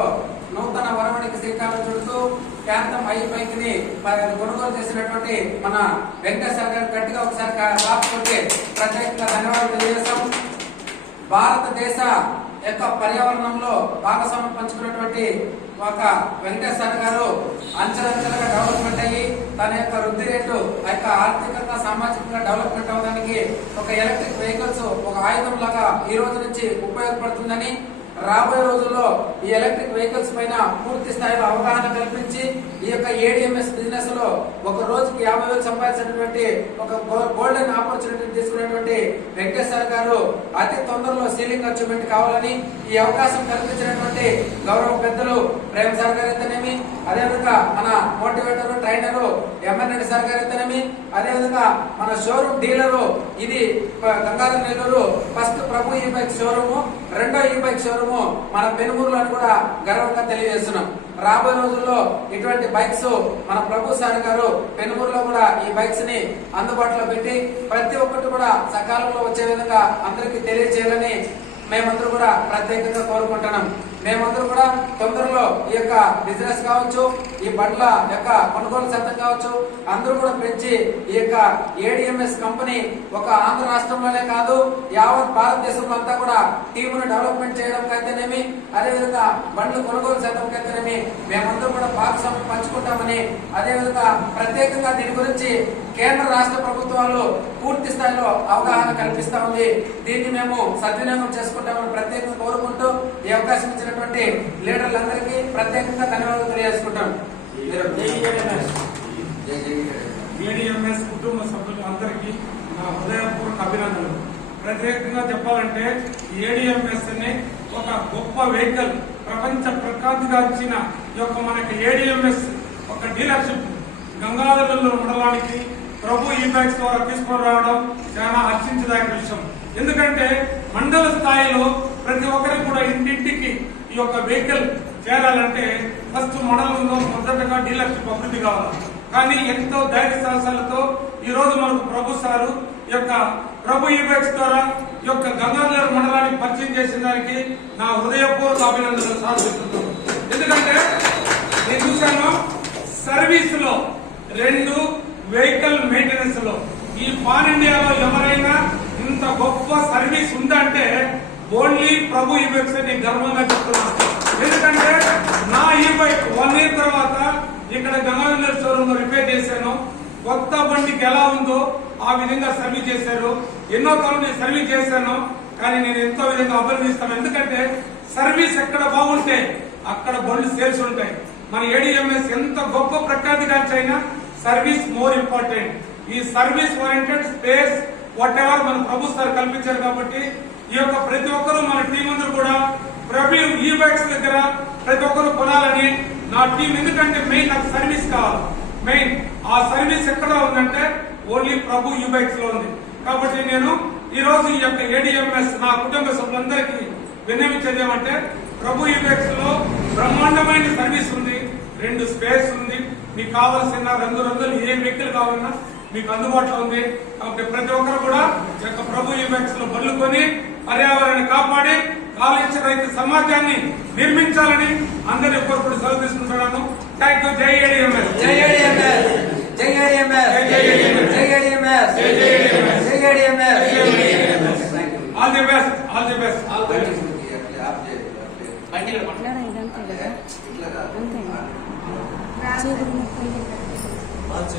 లో నూతన వరవడికి శ్రీకారం చుడుతూ ప్రాంతం ఐ పైకిని కొనుగోలు చేసినటువంటి మన వెంకటేశ్వర గారు గట్టిగా ఒకసారి రాకపోతే ప్రత్యేకంగా ధన్యవాదాలు తెలియజేస్తాం. భారతదేశ యొక్క పర్యావరణంలో భాగస్వామ్యం పంచుకున్నటువంటి ఒక వెంకటేశ్వర గారు అంచెలంచెలుగా డెవలప్మెంట్ అయ్యి తన యొక్క వృద్ధి రేటు ఆ యొక్క ఆర్థికంగా సామాజికంగా డెవలప్మెంట్ అవ్వడానికి ఒక ఎలక్ట్రిక్ వెహికల్స్ ఒక ఆయుధం లాగా ఈ రోజు నుంచి ఉపయోగపడుతుందని రాబోయే రోజుల్లో ఈ ఎలక్ట్రిక్ వెహికల్స్ పైన పూర్తి స్థాయిలో అవగాహన కల్పించి ఈ యొక్క ఏడిఎంఎస్ బిజినెస్లో ఒక రోజుకి యాభై వేలు సంపాదించినటువంటి ఒక గోల్డెన్ ఆపర్చునిటీ తీసుకున్నటువంటి వెంకటేశ్వర గారు అతి తొందరలో సీలింగ్ అచీవ్మెంట్ కావాలని ఈ అవకాశం కల్పించినటువంటి గౌరవ పెద్దలు ప్రేమ సార్ గారు అదేవిధంగా మన motivator trainer MN Reddy sir గారు అయితేనేమి అదేవిధంగా మన షోరూమ్ డీలరు ఇది గంగాధర నెల్లూరు ఫస్ట్ ప్రభు ఈ బైక్ షోరూము రెండో ఈ బైక్ షోరూము మన పెనుమూరులో అని కూడా గర్వంగా తెలియజేస్తున్నాం. రాబోయే రోజుల్లో ఇటువంటి బైక్స్ మన ప్రభు సార్ గారు పెనుమూరులో కూడా ఈ బైక్స్ని అందుబాటులో పెట్టి ప్రతి ఒక్కటి కూడా సకాలంలో వచ్చే విధంగా అందరికీ తెలియజేయాలని మేమందరూ కూడా ప్రత్యేకంగా కోరుకుంటున్నాం. మేమందరూ కూడా తొందరలో ఈ యొక్క బిజినెస్ కావచ్చు ఈ బండ్ల యొక్క కొనుగోలు శాతం కావచ్చు అందరూ కూడా పెంచి ఈ యొక్క ఏడిఎంఎస్ కంపెనీ ఒక ఆంధ్ర రాష్ట్రంలోనే కాదు యావత్ భారతదేశంలో అంతా కూడా టీమును డెవలప్మెంట్ చేయడం అయితేనేమి అదేవిధంగా బండ్లు కొనుగోలు శాతం అయితేనేమి మేమందరూ కూడా భాగస్వామ్యం పంచుకుంటామని అదేవిధంగా ప్రత్యేకంగా దీని గురించి కేంద్ర రాష్ట్ర ప్రభుత్వాలు పూర్తి స్థాయిలో అవగాహన కల్పిస్తా ఉంది. దీన్ని మేము సద్వినియోగం చేసుకుంటామని ప్రత్యేకంగా కోరుకుంటూ ఈ అవకాశం ఇచ్చినటువంటి లీడర్లందరికీ ప్రత్యేకంగా ధన్యవాదాలు తెలియజేసుకుంటాం. ఏడిఎంఎస్ కుటుంబ సభ్యులు అందరికీ నా హృదయపూర్వక అభినందనలు. ప్రత్యేకంగా చెప్పాలంటే ఏడిఎంఎస్ని ఒక గొప్ప వెహికల్ ప్రపంచ ప్రఖ్యాతిగాంచిన ఈ యొక్క మనకి ఏడిఎంఎస్ ఒక డీలర్షిప్. గంగాధరంలో మండలానికి ప్రభు ఈ బ్యాగ్స్ ద్వారా తీసుకొని రావడం చాలా హర్షించదగిన విషయం. ఎందుకంటే మండల స్థాయిలో ప్రతి ఒక్కరికి కూడా ఇంటింటికి ఈ యొక్క వెహికల్ చేరాలంటే ఫస్ట్ మండలంలో మొదటగా డీలర్షిప్ అభివృద్ధి కావాలి. కానీ ఎంతో ధైర్య సాహసాలతో ఈ రోజు మనకు ప్రభు సారు ఈ యొక్క ప్రభు ఈ ద్వారా ఈ యొక్క గంగాధర్ మండలాన్ని పరిచయం చేసిన దానికి నా హృదయపూర్వక అభినందనలు సాధిస్తున్నాను. ఎందుకంటే నేను చూశాను సర్వీస్లో రెండు వెహికల్ మెయింటెనెన్స్లో. ఈ పాన్ ఇండియాలో ఎవరైనా ఇంత గొప్ప సర్వీస్ ఉందంటే ఓన్లీ ప్రభు ఈ బైక్స్ అని నేను గర్వంగా చెప్తున్నాను ఎందుకంటే నా ఈ బైక్ వన్ ఇయర్ తర్వాత ఇక్కడ గంగానగర్ షోరూమ్ రిపేర్ చేశాను. కొత్త బండికి ఎలా ఉందో ఆ విధంగా సర్వీస్ చేశారు. ఎన్నో కాలం నేను సర్వీస్ చేశాను. కానీ నేను ఎంతో విధంగా అభినందిస్తాను. ఎందుకంటే సర్వీస్ ఎక్కడ బాగుంటే అక్కడ బండ్లు సేల్స్ ఉంటాయి. మన ఏడిఎంఎస్ ఎంత గొప్ప ప్రఖ్యాతి కాచైనా సర్వీస్ మోర్ ఇంపార్టెంట్. ఈ service oriented space whatever మన ప్రభు సార్ కల్పించారు కాబట్టి ఈ యొక్క ప్రతి ఒక్కరూ మన టీం అందరూ కూడా ప్రవీణ్ ఈ బైక్స్ దగ్గర ప్రతి ఒక్కరు కొనాలని నా టీం ఎందుకంటే మెయిన్ నాకు సర్వీస్ కావాలి. మెయిన్ ఆ సర్వీస్ ఎక్కడ ఉందంటే ఓన్లీ ప్రభు ఈ బైక్స్లో ఉంది. కాబట్టి నేను ఈ రోజు ఈ యొక్క ఏడిఎంఎస్ నా కుటుంబ సభ్యులందరికీ విన్నవించేది ఏమంటే ప్రభు ఈ బైక్స్లో బ్రహ్మాండమైన సర్వీస్ ఉంది రెండు స్పేస్ ఉంది మీకు కావాల్సిన రంగు రంగులు ఏ వెహికల్ కావాలన్నా మీకు అందుబాటులో ఉంది. కాబట్టి ప్రతి ఒక్కరు కూడా యొక్క ప్రభు ఈ బైక్స్లో బళ్ళు కొని పర్యావరణాన్ని కాపాడి కాలుష్య రహిత సమాజాన్ని నిర్మించాలని అందరి కోరుకుని సెలవు తీసుకుంటున్నాను. థ్యాంక్ యూ జై ఏడిఎంఎస్. జై ఏడిఎంఎస్. జై ఏడిఎంఎస్. జై ఏడిఎంఎస్. జై ఏడిఎంఎస్. జై ఏడిఎంఎస్. జై ఏడిఎంఎస్. జై ADMS. All the best all the best ఇదంతే కదా అంతే చీపురు ముక్కలు